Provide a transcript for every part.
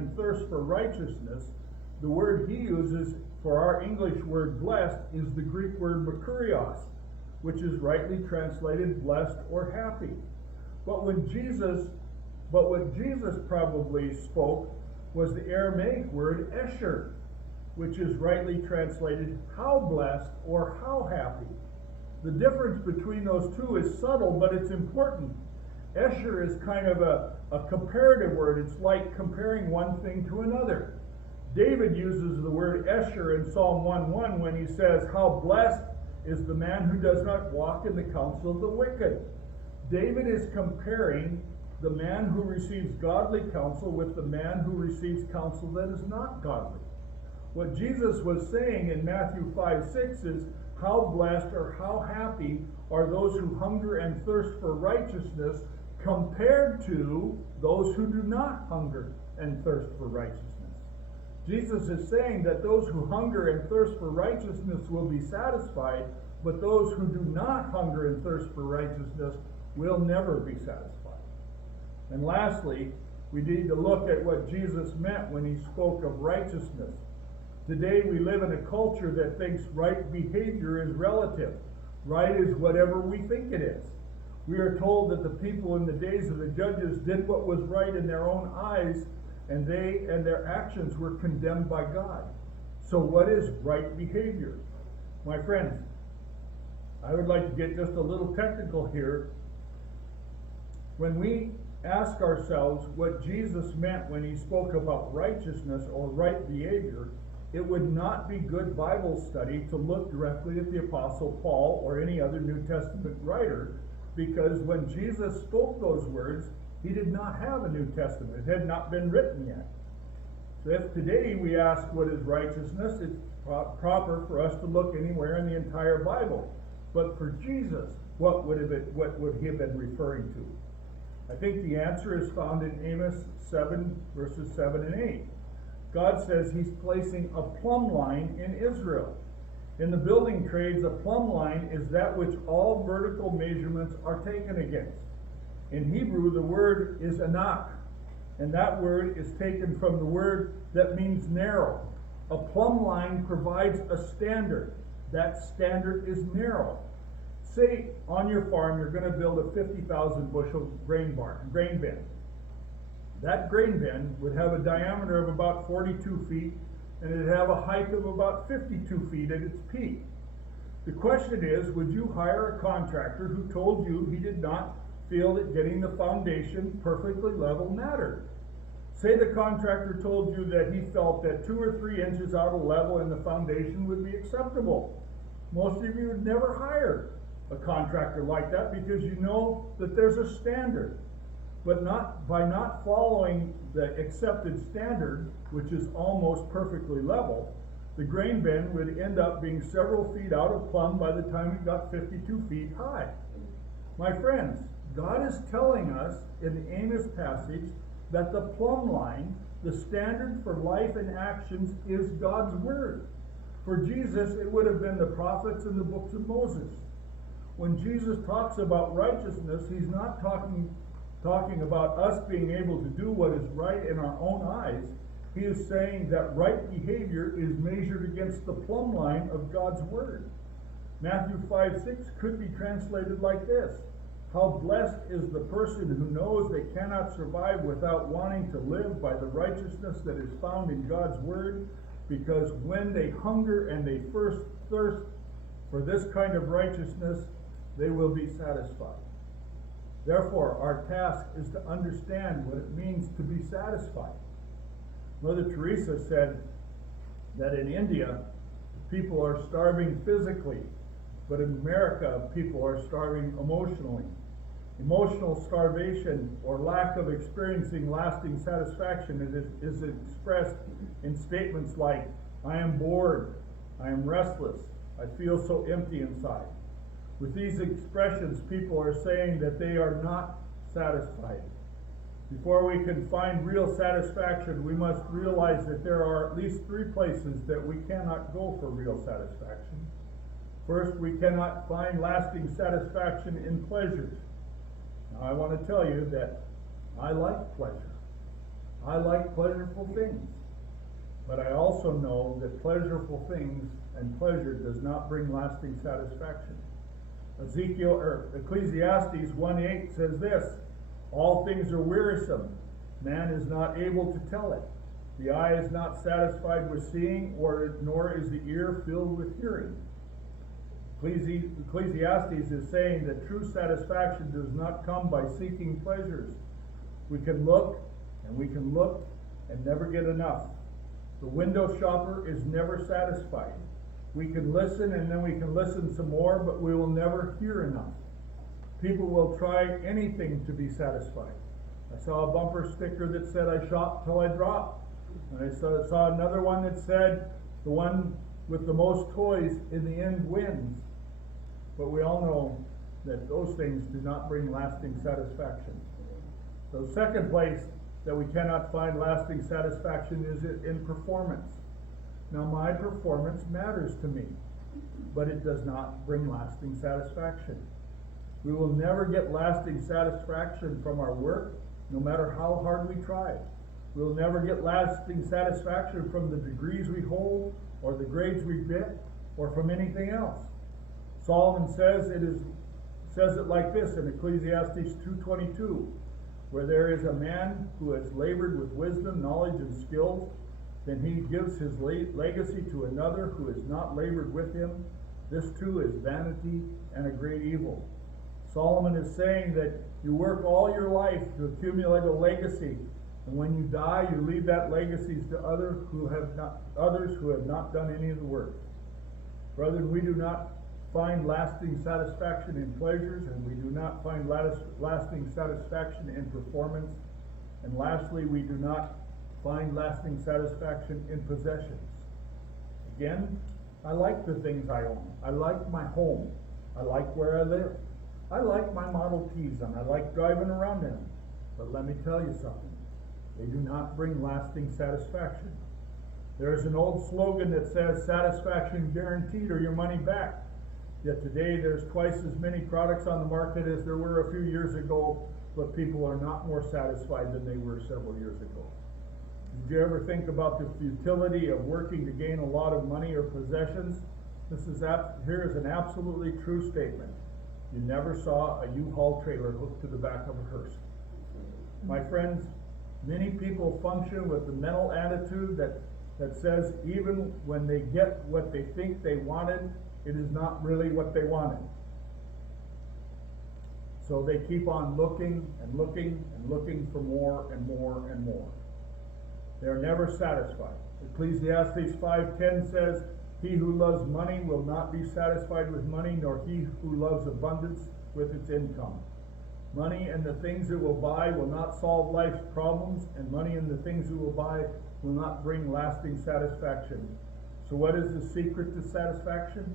and thirst for righteousness, the word he uses for our English word blessed is the Greek word makarios, which is rightly translated blessed or happy. But what Jesus probably spoke was the Aramaic word esher, which is rightly translated how blessed or how happy. The difference between those two is subtle, but it's important. Esher is kind of a comparative word. It's like comparing one thing to another. David uses the word esher in Psalm 1:1 when he says, "How blessed is the man who does not walk in the counsel of the wicked." David is comparing the man who receives godly counsel with the man who receives counsel that is not godly. What Jesus was saying in Matthew 5:6 is, how blessed or how happy are those who hunger and thirst for righteousness compared to those who do not hunger and thirst for righteousness. Jesus is saying that those who hunger and thirst for righteousness will be satisfied, but those who do not hunger and thirst for righteousness will never be satisfied. And lastly, we need to look at what Jesus meant when he spoke of righteousness. Today we live in a culture that thinks right behavior is relative. Right is whatever we think it is. We are told that the people in the days of the judges did what was right in their own eyes, and they and their actions were condemned by God. So what is right behavior? My friends, I would like to get just a little technical here. When we ask ourselves what Jesus meant when he spoke about righteousness or right behavior, it would not be good Bible study to look directly at the Apostle Paul or any other New Testament writer, because when Jesus spoke those words, he did not have a New Testament. It had not been written yet. So if today we ask what is righteousness, it's proper for us to look anywhere in the entire Bible. But for Jesus, what would he have been referring to? I think the answer is found in Amos 7, verses 7 and 8. God says he's placing a plumb line in Israel. In the building trades, a plumb line is that which all vertical measurements are taken against. In Hebrew, the word is anak, and that word is taken from the word that means narrow. A plumb line provides a standard. That standard is narrow. Say on your farm you're going to build a 50,000 bushel grain bin. That grain bin would have a diameter of about 42 feet, and it'd have a height of about 52 feet at its peak. The question is, would you hire a contractor who told you he did not feel that getting the foundation perfectly level mattered? Say the contractor told you that he felt that 2 or 3 inches out of level in the foundation would be acceptable. Most of you would never hire a contractor like that because you know that there's a standard. But by not following the accepted standard, which is almost perfectly level, the grain bin would end up being several feet out of plumb by the time it got 52 feet high. My friends, God is telling us in the Amos passage that the plumb line, the standard for life and actions, is God's word. For Jesus, it would have been the prophets and the books of Moses. When Jesus talks about righteousness, he's not talking about us being able to do what is right in our own eyes. He is saying that right behavior is measured against the plumb line of God's word. Matthew 5:6 could be translated like this: how blessed is the person who knows they cannot survive without wanting to live by the righteousness that is found in God's word, because when they hunger and they first thirst for this kind of righteousness, they will be satisfied. Therefore, our task is to understand what it means to be satisfied. Mother Teresa said that in India, people are starving physically, but in America, people are starving emotionally. Emotional starvation or lack of experiencing lasting satisfaction is expressed in statements like, I am bored, I am restless, I feel so empty inside. With these expressions, people are saying that they are not satisfied. Before we can find real satisfaction, we must realize that there are at least 3 places that we cannot go for real satisfaction. First, we cannot find lasting satisfaction in pleasures. Now, I want to tell you that I like pleasure. I like pleasurable things. But I also know that pleasurable things and pleasure does not bring lasting satisfaction. Ecclesiastes 1:8 says this, all things are wearisome. Man is not able to tell it. The eye is not satisfied with seeing, nor is the ear filled with hearing. Ecclesiastes is saying that true satisfaction does not come by seeking pleasures. We can look and never get enough. The window shopper is never satisfied. We can listen and then we can listen some more, but we will never hear enough. People will try anything to be satisfied. I saw a bumper sticker that said, I shop till I drop. And I saw another one that said, the one with the most toys in the end wins. But we all know that those things do not bring lasting satisfaction. The second place that we cannot find lasting satisfaction is in performance. Now, my performance matters to me, but it does not bring lasting satisfaction. We will never get lasting satisfaction from our work, no matter how hard we try. We will never get lasting satisfaction from the degrees we hold, or the grades we get, or from anything else. Solomon says it like this in Ecclesiastes 2:22, where there is a man who has labored with wisdom, knowledge, and skill, then he gives his legacy to another who has not labored with him. This too is vanity and a great evil. Solomon is saying that you work all your life to accumulate a legacy, and when you die, you leave that legacy to others who have not done any of the work. Brethren, we do not find lasting satisfaction in pleasures, and we do not find lasting satisfaction in performance. And lastly, we do not find lasting satisfaction in possessions. Again, I like the things I own. I like my home. I like where I live. I like my Model Ts, and I like driving around in them. But let me tell you something. They do not bring lasting satisfaction. There's an old slogan that says, satisfaction guaranteed or your money back. Yet today there's twice as many products on the market as there were a few years ago, but people are not more satisfied than they were several years ago. Did you ever think about the futility of working to gain a lot of money or possessions? Here is an absolutely true statement. You never saw a U-Haul trailer hooked to the back of a hearse. My friends, many people function with the mental attitude that says even when they get what they think they wanted, it is not really what they wanted. So they keep on looking and looking and looking for more and more and more. They're never satisfied. Ecclesiastes 5:10 says, he who loves money will not be satisfied with money, nor he who loves abundance with its income. Money and the things it will buy will not solve life's problems, and money and the things it will buy will not bring lasting satisfaction. So what is the secret to satisfaction?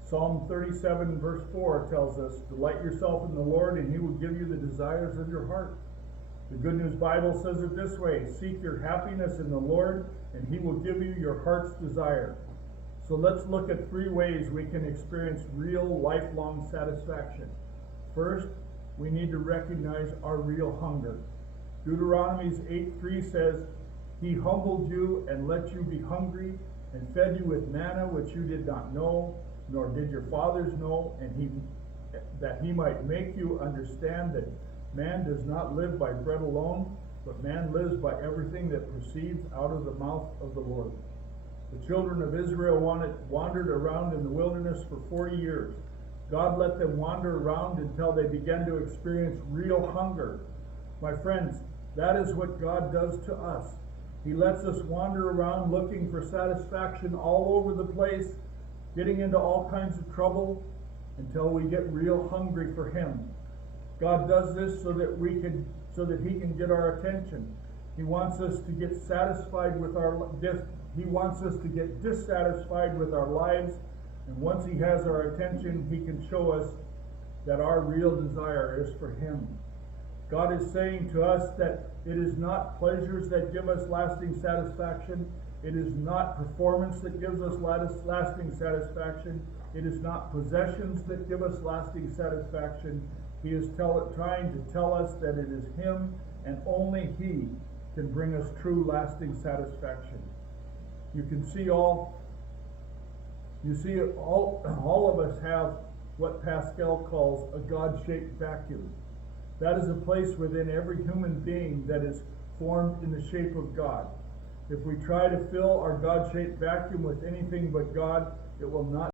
Psalm 37 verse 4 tells us, delight yourself in the Lord, and he will give you the desires of your heart. The Good News Bible says it this way, seek your happiness in the Lord, and he will give you your heart's desire. So let's look at 3 ways we can experience real lifelong satisfaction. First, we need to recognize our real hunger. Deuteronomy 8:3 says, he humbled you and let you be hungry, and fed you with manna which you did not know, nor did your fathers know, and that he might make you understand that man does not live by bread alone, but man lives by everything that proceeds out of the mouth of the Lord. The children of Israel wandered around in the wilderness for 40 years. God let them wander around until they began to experience real hunger. My friends, that is what God does to us. He lets us wander around looking for satisfaction all over the place, getting into all kinds of trouble until we get real hungry for him. God does this so that he can get our attention. He wants us to get satisfied with he wants us to get dissatisfied with our lives, and once he has our attention, he can show us that our real desire is for him. God is saying to us that it is not pleasures that give us lasting satisfaction. It is not performance that gives us lasting satisfaction. It is not possessions that give us lasting satisfaction. He is trying to tell us that it is him and only he can bring us true lasting satisfaction. You see all of us have what Pascal calls a God-shaped vacuum. That is a place within every human being that is formed in the shape of God. If we try to fill our God-shaped vacuum with anything but God, it will not